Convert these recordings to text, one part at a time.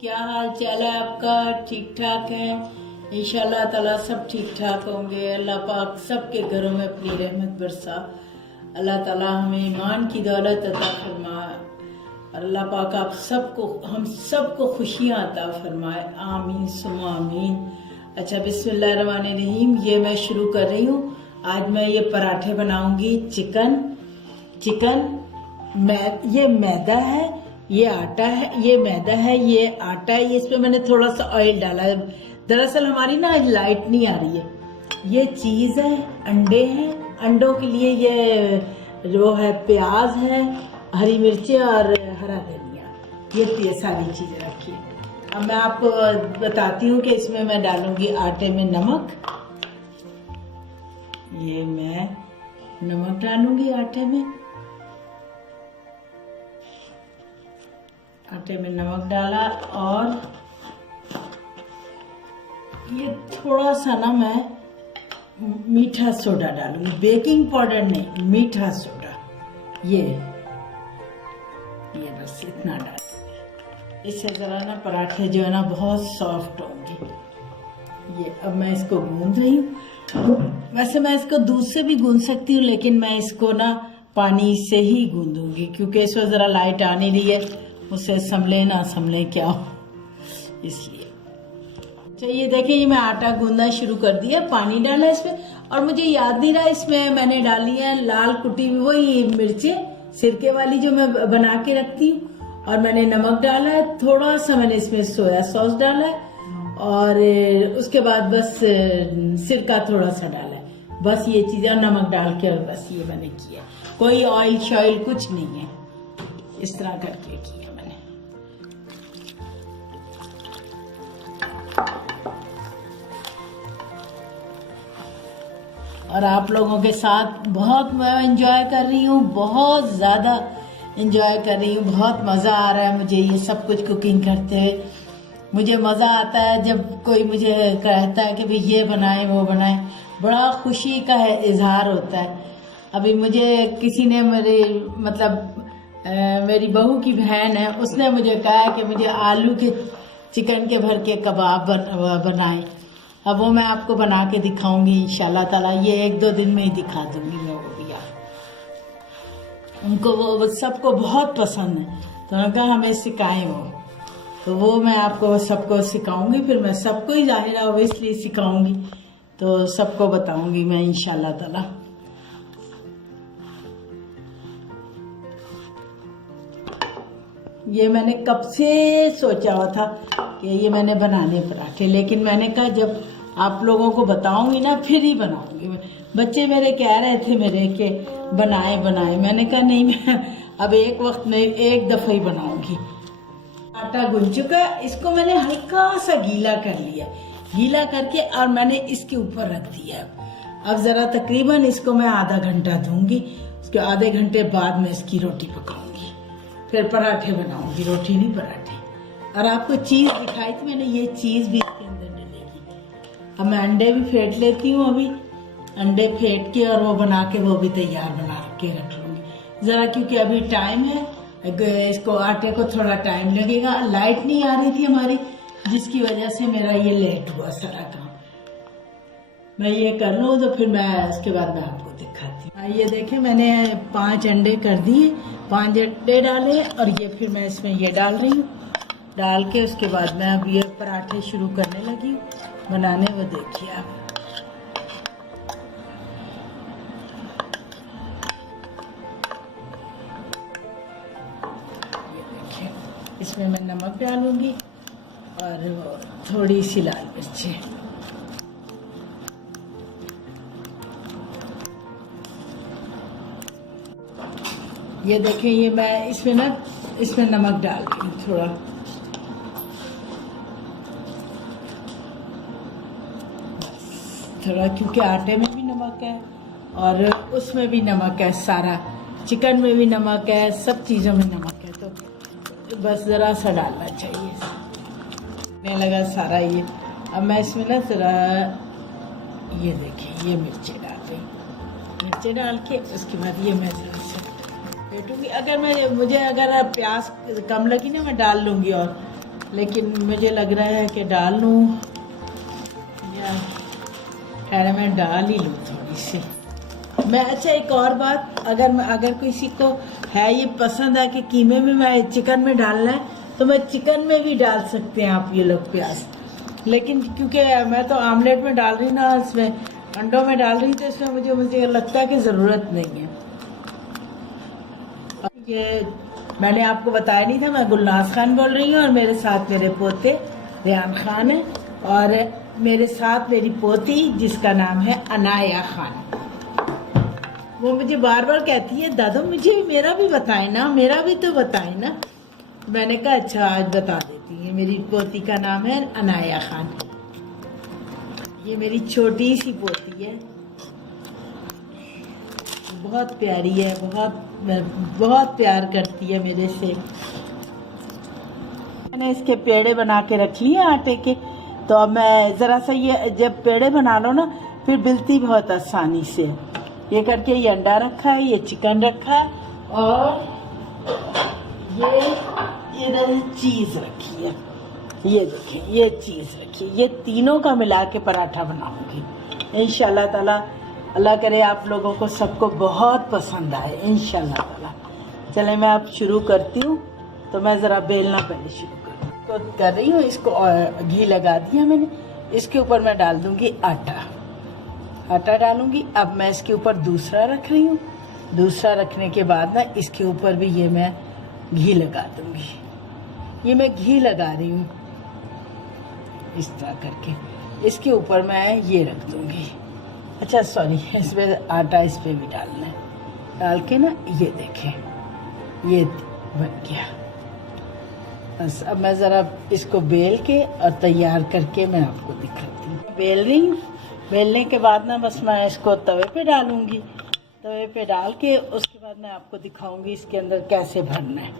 क्या हाल चाल है आपका? ठीक ठाक है? इंशाल्लाह ताला सब ठीक ठाक होंगे। अल्लाह पाक सबके घरों में अपनी रहमत बरसा। अल्लाह ताला हमें ईमान की दौलत अता फरमाए और अल्लाह पाक आप सबको हम सबको खुशियाँ अता फरमाए। आमीन सुम्मा आमीन। अच्छा, बिस्मिल्लाहिर्रहमानिर्रहीम। ये मैं शुरू कर रही हूँ। आज मैं ये पराठे बनाऊंगी। चिकन ये मैदा है, ये आटा है, ये मैदा है, ये आटा है। ये इसमें मैंने थोड़ा सा ऑयल डाला है। दरअसल हमारी ना लाइट नहीं आ रही है। ये चीज है, अंडे हैं, अंडों के लिए ये जो है प्याज है, हरी मिर्चें और हरा धनिया, ये सारी चीजें रखी है। अब मैं आपको बताती हूँ कि इसमें मैं डालूंगी आटे में नमक। ये मैं नमक डालूंगी आटे में नमक डाला और ये थोड़ा सा ना मैं मीठा सोडा डालूंगी। बेकिंग पाउडर नहीं, मीठा सोडा। ये बस इतना डालूंगी। इससे जरा ना पराठे जो है ना बहुत सॉफ्ट होंगे। ये अब मैं इसको गूंद रही हूँ। वैसे मैं इसको दूध से भी गूंद सकती हूँ, लेकिन मैं इसको ना पानी से ही गूंदूंगी क्योंकि इस वक्त जरा लाइट आ नहीं रही है। उसे संभले ना संभले क्या हो, इसलिए। चलिए देखिए, ये मैं आटा गूंदना शुरू कर दिया। पानी डाला इसमें और मुझे याद नहीं रहा इसमें मैंने डाली है लाल कुटी हुई वही मिर्चें सिरके वाली जो मैं बना के रखती हूँ। और मैंने नमक डाला है, थोड़ा सा मैंने इसमें सोया सॉस डाला है और उसके बाद बस सिरका थोड़ा सा डाला है। बस ये चीजें नमक डाल के बस ये मैंने किया। कोई ऑयल शॉयल कुछ नहीं है, इस तरह करके किया। और आप लोगों के साथ बहुत मैं एंजॉय कर रही हूँ, बहुत ज़्यादा एंजॉय कर रही हूँ। बहुत मज़ा आ रहा है मुझे ये सब कुछ कुकिंग करते हुए। मुझे मज़ा आता है जब कोई मुझे कहता है कि भाई ये बनाए वो बनाए, बड़ा खुशी का है इजहार होता है। अभी मुझे किसी ने मेरी बहू की बहन है, उसने मुझे कहा कि मुझे आलू के चिकन के भर के कबाब बनाए। अब वो मैं आपको बना के दिखाऊंगी इंशाल्लाह ताला। ये 1-2 दिन में ही दिखा दूंगी मैं वो भी। उनको वो सबको बहुत पसंद है, तो उन्होंने कहा हमें सिखाएं वो। तो वो मैं आपको सबको सिखाऊंगी। फिर मैं सबको ही जाहिर है ओबियसली सिखाऊंगी, तो सबको बताऊंगी मैं इंशाल्लाह ताला। ये मैंने कब से सोचा हुआ था कि ये मैंने बनाने पराठे, लेकिन मैंने कहा जब आप लोगों को बताऊंगी ना फिर ही बनाऊंगी। बच्चे मेरे कह रहे थे मेरे के बनाए। मैंने कहा नहीं, मैं अब एक वक्त में एक दफा ही बनाऊंगी। आटा गुंज चुका, इसको मैंने हल्का सा गीला कर लिया। गीला करके और मैंने इसके ऊपर रख दिया। अब जरा तकरीबन इसको मैं आधा घंटा दूंगी। उसके आधे घंटे बाद मैं इसकी रोटी पकाऊंगी, फिर पराठे बनाऊंगी। रोटी नहीं, पराठे। और आपको चीज दिखाई थी मैंने, ये चीज भी इसके अंदर डलेगी। अब मैं अंडे भी फेंट लेती हूँ। अभी अंडे फेंट के और वो बना के वो भी तैयार बना के रख लूंगी जरा, क्योंकि अभी टाइम है। इसको आटे को थोड़ा टाइम लगेगा। लाइट नहीं आ रही थी हमारी, जिसकी वजह से मेरा ये लेट हुआ सारा काम। मैं ये कर लूँ तो फिर मैं उसके बाद मैं आपको दिखाती हूँ। ये देखें, मैंने 5 अंडे कर दिए, 5 अंडे डाले और ये फिर मैं इसमें ये डाल रही हूँ। डाल के उसके बाद मैं अब ये पराठे शुरू करने लगी हूँ बनाने। वो देखिए आप, ये देखिए, इसमें मैं नमक डालूंगी और थोड़ी सी लाल मिर्ची। ये देखिए, ये मैं इसमें नमक डाल रही हूँ थोड़ा, क्योंकि आटे में भी नमक है और उसमें भी नमक है, सारा चिकन में भी नमक है, सब चीज़ों में नमक है। तो बस ज़रा सा डालना चाहिए। मैं लगा सारा ये। अब मैं इसमें ना ज़रा ये देखिए ये मिर्ची डाल रही हूँ। मिर्ची डाल के उसके बाद ये मैं ज़रा से पेटूंगी। अगर मुझे प्याज कम लगी ना मैं डाल लूँगी और लेकिन मुझे लग रहा है कि डाल लूँ या खैर मैं डाल ही लूँ थोड़ी सी। मैं अच्छा एक और बात, अगर किसी को है ये पसंद है कि कीमे में मैं चिकन में डालना है तो मैं चिकन में भी डाल सकते हैं आप ये लोग प्याज, लेकिन क्योंकि मैं तो आमलेट में डाल रही ना, इसमें अंडों में डाल रही, तो इसमें मुझे लगता है कि ज़रूरत नहीं है। ये मैंने आपको बताया नहीं था, मैं गुलनाज खान बोल रही हूँ और मेरे साथ मेरे पोते रेहान खान है और मेरे साथ मेरी पोती जिसका नाम है अनाया खान। वो मुझे बार बार कहती है दादू मुझे मेरा भी बताए ना, मेरा भी तो बताए ना। मैंने कहा अच्छा आज बता देती है। मेरी पोती का नाम है अनाया खान। ये मेरी छोटी सी पोती है, बहुत प्यारी है, बहुत प्यार करती है मेरे से। मैंने इसके पेड़े बना के रख लिए आटे के, तो अब मैं ज़रा सा ये जब पेड़े बना लो ना फिर बिलती बहुत आसानी से। ये करके ये अंडा रखा है, ये चिकन रखा है और ये चीज़ रखी है। ये देखें ये चीज़ रखी है। ये तीनों का मिला के पराठा बनाऊंगी इंशाल्लाह ताला। अल्लाह करे आप लोगों को सबको बहुत पसंद आए इंशाल्लाह ताला। चले मैं अब शुरू करती हूँ। तो मैं ज़रा बेलना पहले शुरू कर रही हूँ। इसको घी लगा दिया मैंने। इसके ऊपर मैं डाल दूँगी आटा डालूँगी। अब मैं इसके ऊपर दूसरा रख रही हूँ। दूसरा रखने के बाद ना इसके ऊपर भी ये मैं घी लगा दूँगी। ये मैं घी लगा रही हूँ इस तरह करके। इसके ऊपर मैं ये रख दूँगी। अच्छा सॉरी, इसमें आटा इस पर भी डालना है। डाल के ना ये देखें ये बन गया। बस अब मैं ज़रा इसको बेल के और तैयार करके मैं आपको दिखाती हूँ। बेल रही हूँ। बेलने के बाद ना बस मैं इसको तवे पे डालूँगी। तवे पे डाल के उसके बाद मैं आपको दिखाऊँगी इसके अंदर कैसे भरना है।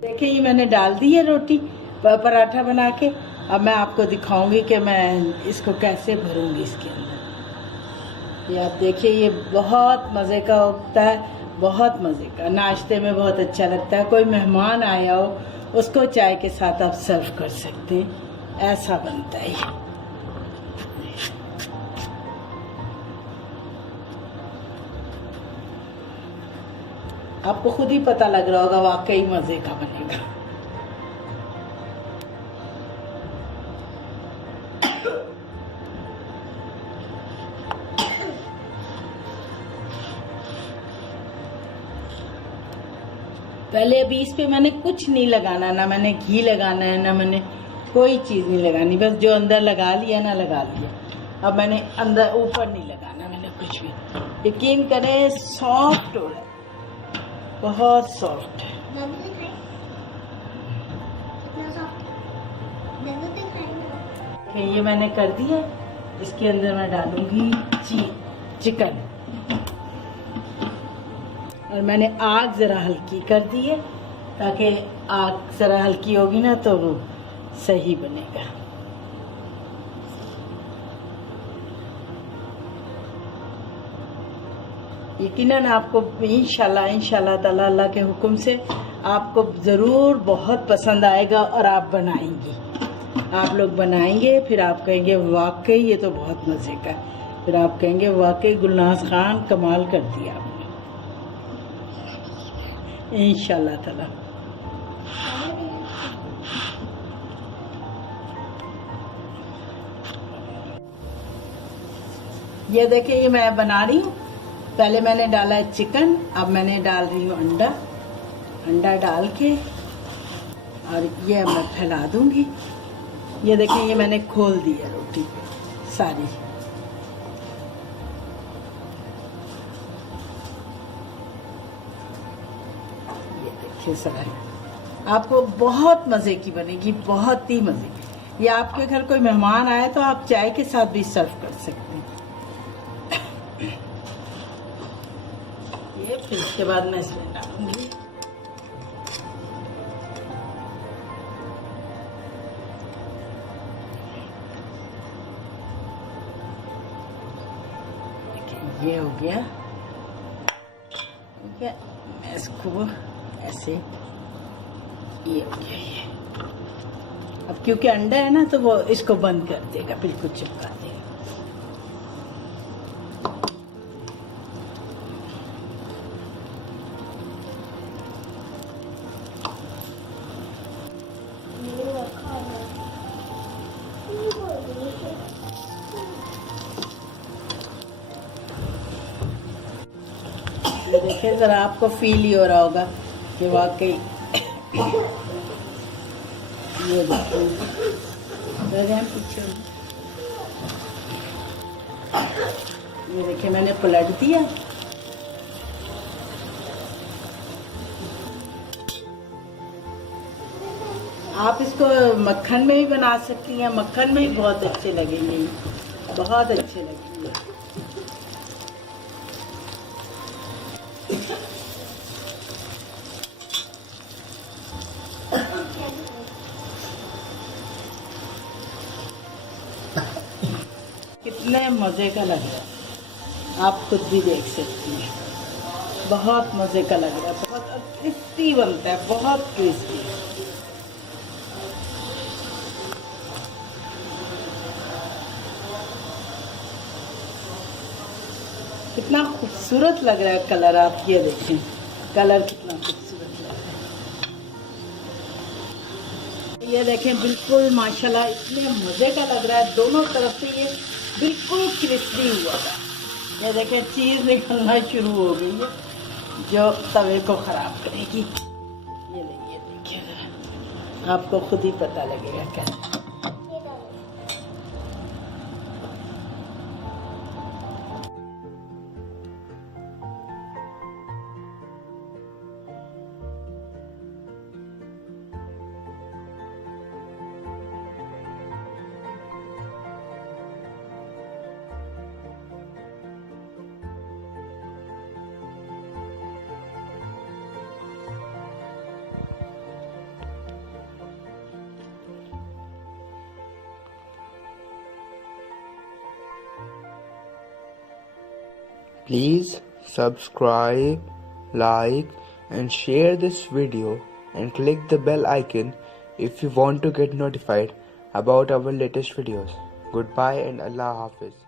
देखिए ये मैंने डाल दी है रोटी पराठा बना के। अब मैं आपको दिखाऊंगी कि मैं इसको कैसे भरूंगी इसके अंदर। ये आप देखिए ये बहुत मज़े का होता है, बहुत मज़े का। नाश्ते में बहुत अच्छा लगता है। कोई मेहमान आया हो उसको चाय के साथ आप सर्व कर सकते हैं, ऐसा बनता है। आपको खुद ही पता लग रहा होगा वाकई मज़े का बनेगा। पहले अभी इस पे मैंने कुछ नहीं लगाना, ना मैंने घी लगाना है, ना मैंने कोई चीज़ नहीं लगानी। बस जो अंदर लगा लिया ना लगा लिया। अब मैंने अंदर ऊपर नहीं लगाना मैंने कुछ भी। यकीन करें सॉफ्ट हो रहा है, बहुत सॉफ्ट है। ये मैंने कर दिया। इसके अंदर मैं डालूंगी चिकन और मैंने आग ज़रा हल्की कर दी है ताकि आग ज़रा हल्की होगी ना तो वो सही बनेगा। यकीनन आपको इंशाल्लाह ताला अल्लाह के हुक्म से आपको ज़रूर बहुत पसंद आएगा और आप बनाएंगी। आप लोग बनाएंगे फिर आप कहेंगे वाकई ये तो बहुत मज़े का है। फिर आप कहेंगे वाकई गुलनाज खान कमाल कर दिया आपने इंशाल्लाह ताला। ये देखिए ये मैं बना रही हूँ। पहले मैंने डाला है चिकन, अब मैंने डाल रही हूँ अंडा डाल के और ये मैं फैला दूंगी। ये देखिए ये मैंने खोल दी है रोटी सारी। ये देखिए सारी आपको बहुत मज़े की बनेगी, बहुत ही मज़े की। ये आपके घर कोई मेहमान आए तो आप चाय के साथ भी सर्व कर सकते हैं। ये फिर इसके बाद मैं इसमें डालूंगी ये हो गया। इसको ऐसे, ये हो गया ये। अब क्योंकि अंडा है ना तो वो इसको बंद कर देगा, बिल्कुल चिपका देगा। ये देखिए, जरा आपको फील ही हो रहा होगा कि वाकई ये देखिए पीछे, ये देखिए मैंने पलट दिया। आप इसको मक्खन में भी बना सकती हैं, मक्खन में भी बहुत अच्छे लगेंगे, बहुत अच्छे लगेंगे। कितने मज़े का लग रहा है, आप खुद भी देख सकती हैं। बहुत मज़े का लग रहा है, बहुत क्रिस्पी बनता है, बहुत क्रिस्पी। कितना खूबसूरत लग रहा है कलर, आप ये देखें कलर कितना खूबसूरत लग रहा है। ये देखें बिल्कुल माशाल्लाह इतने मज़े का लग रहा है, दोनों तरफ से ये बिल्कुल क्रिस्पी हुआ था। ये देखें चीज़ निकलना शुरू हो गई है जो तवे को ख़राब करेगी। ये देखिए ज़रा, आपको खुद ही पता लगेगा क्या। Please subscribe, like and share this video and click the bell icon if you want to get notified about our latest videos. Goodbye and Allah Hafiz.